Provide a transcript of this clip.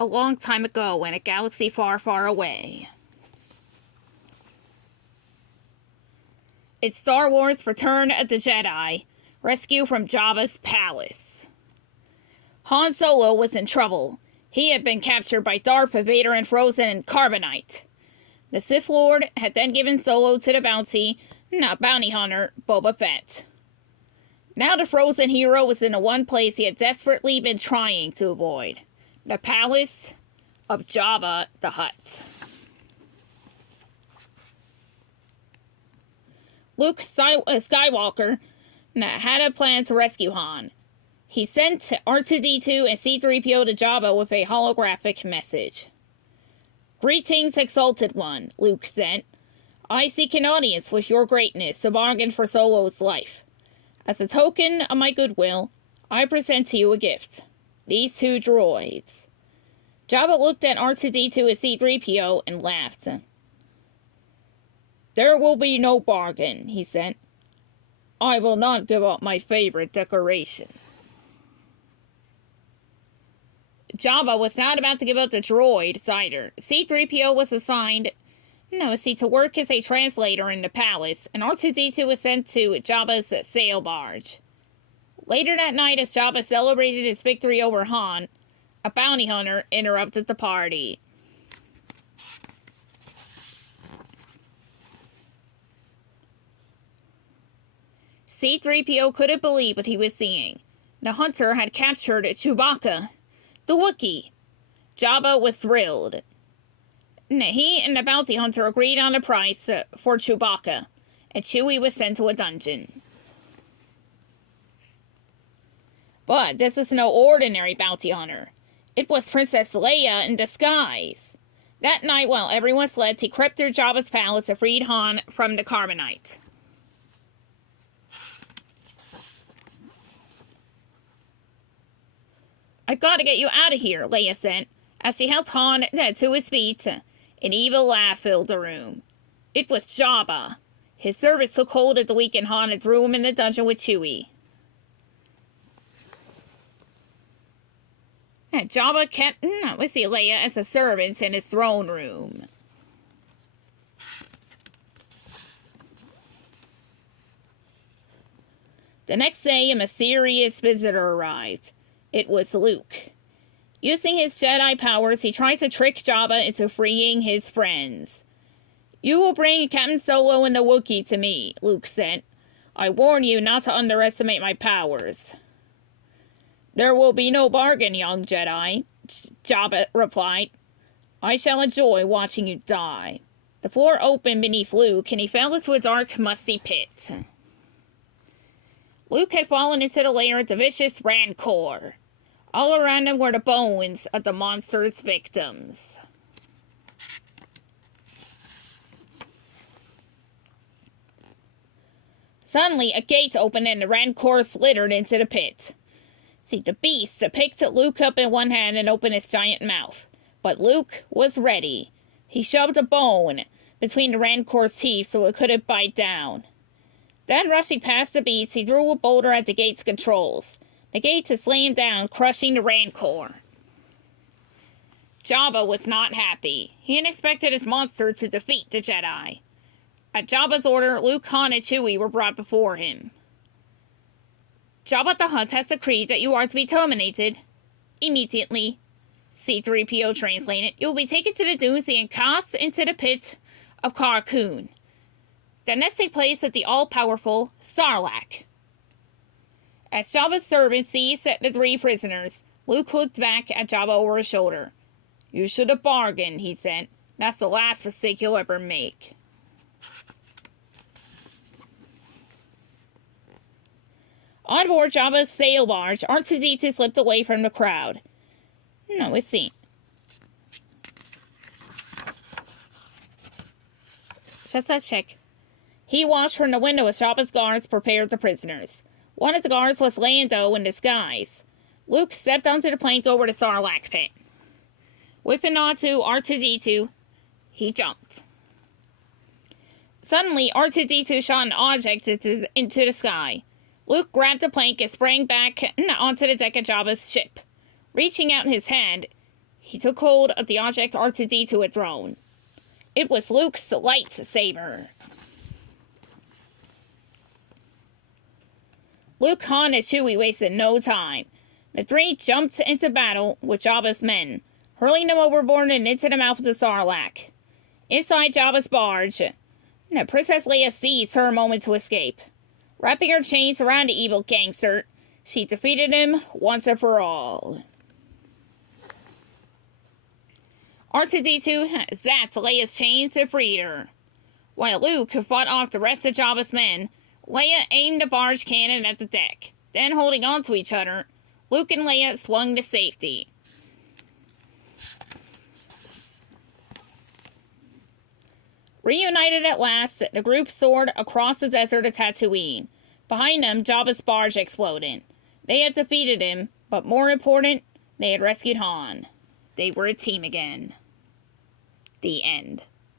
A long time ago in a galaxy far, far away. It's Star Wars Return of the Jedi. Rescue from Jabba's palace. Han Solo was in trouble. He had been captured by Darth Vader and frozen in carbonite. The Sith Lord had then given Solo to the bounty hunter, Boba Fett. Now the frozen hero was in the one place he had desperately been trying to avoid. The palace of Jabba the Hutt. Luke Skywalker had a plan to rescue Han. He sent R2-D2 and C-3PO to Jabba with a holographic message. "Greetings, Exalted One," Luke sent. "I seek an audience with your greatness to bargain for Solo's life. As a token of my goodwill, I present to you a gift. These two droids." Jabba looked at R2-D2 and C-3PO and laughed. "There will be no bargain," he said. "I will not give up my favorite decoration." Jabba was not about to give up the droid either. C-3PO was assigned to work as a translator in the palace, and R2-D2 was sent to Jabba's sail barge. Later that night, as Jabba celebrated his victory over Han, a bounty hunter interrupted the party. C-3PO couldn't believe what he was seeing. The hunter had captured Chewbacca, the Wookiee. Jabba was thrilled. He and the bounty hunter agreed on a price for Chewbacca, and Chewie was sent to a dungeon. But this is no ordinary bounty hunter. It was Princess Leia in disguise. That night, while everyone slept, he crept through Jabba's palace and freed Han from the carbonite. "I've got to get you out of here," Leia said, as she helped Han to his feet. An evil laugh filled the room. It was Jabba. His servants took hold of the weakened Han and threw him in the dungeon with Chewie. Jabba kept Leia as a servant in his throne room. The next day, a mysterious visitor arrived. It was Luke. Using his Jedi powers, he tried to trick Jabba into freeing his friends. "You will bring Captain Solo and the Wookiee to me," Luke said. "I warn you not to underestimate my powers." "There will be no bargain, young Jedi," Jabba replied. "I shall enjoy watching you die." The floor opened beneath Luke, and he fell into a dark, musty pit. Luke had fallen into the lair of the vicious Rancor. All around him were the bones of the monster's victims. Suddenly, a gate opened and the Rancor slithered into the pit. The beast picked Luke up in one hand and opened his giant mouth. But Luke was ready. He shoved a bone between the Rancor's teeth so it couldn't bite down. Then, rushing past the beast, he threw a boulder at the gate's controls. The gate slammed down, crushing the Rancor. Jabba was not happy. He had expected his monster to defeat the Jedi. At Jabba's order, Luke, Han, and Chewie were brought before him. "Jabba the Hutt has decreed that you are to be terminated immediately," C-3PO translated. "You will be taken to the dunes and cast into the pit of Carkoon. The next take place at the all-powerful Sarlacc." As Jabba's servant seized the three prisoners, Luke looked back at Jabba over his shoulder. "You should have bargained," he said. "That's the last mistake you'll ever make." On board Jabba's sail barge, R2-D2 slipped away from the crowd. Let's see. Just a check. He watched from the window as Jabba's guards prepared the prisoners. One of the guards was Lando in disguise. Luke stepped onto the plank over the Sarlacc pit. Whipping onto R2-D2, he jumped. Suddenly, R2-D2 shot an object into the sky. Luke grabbed the plank and sprang back onto the deck of Jabba's ship. Reaching out his hand, He took hold of the object R2-D2 had thrown. It was Luke's lightsaber. Luke, Han, and Chewie wasted no time. The three jumped into battle with Jabba's men, hurling them overboard and into the mouth of the Sarlacc. Inside Jabba's barge, Princess Leia seized her moment to escape. Wrapping her chains around the evil gangster, she defeated him once and for all. R2-D2 zapped Leia's chains and freed her. While Luke fought off the rest of Jabba's men, Leia aimed the barge cannon at the deck. Then, holding on to each other, Luke and Leia swung to safety. Reunited at last, the group soared across the desert of Tatooine. Behind them, Jabba's barge exploded. They had defeated him, but more important, they had rescued Han. They were a team again. The end.